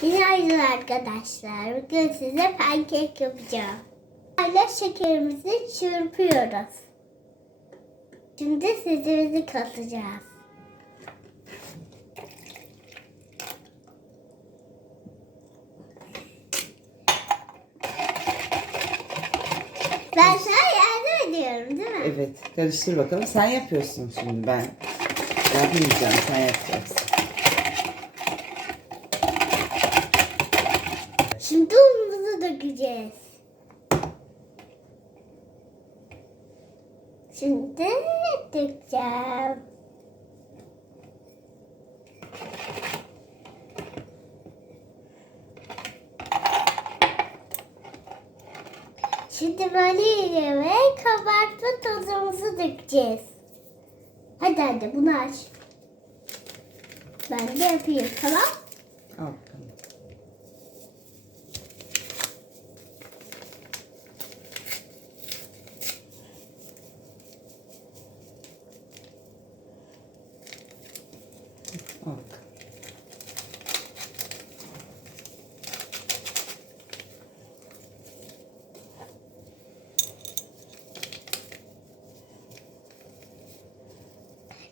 Günaydın arkadaşlar. Bugün size pankek yapacağım. Hala şekerimizi çırpıyoruz. Şimdi sütümüzü katacağız. Ben sana yardım ediyorum değil mi? Evet. Karıştır bakalım. Sen yapıyorsun şimdi ben. Yapmayacağım. Sen yapacaksın. Şimdi unumuzu dökeceğiz. Şimdi dökeceğim. Şimdi vanilya ve kabartma tozumuzu dökeceğiz. Hadi hadi bunu aç. Ben de yapayım tamam. Al bakalım. Al bakalım.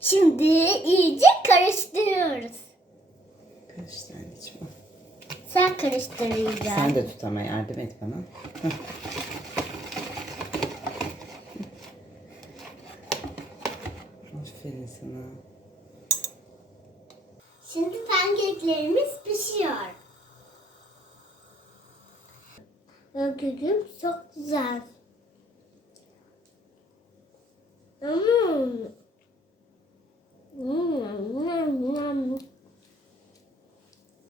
Şimdi iyice karıştırıyoruz. Karıştır anneciğim. Sen karıştıracaksın. Sen de tut ama yardım et bana. Heh. Aferin sana. Şimdi pankeklerimiz pişiyor. Pankeküm çok güzel. Hmm.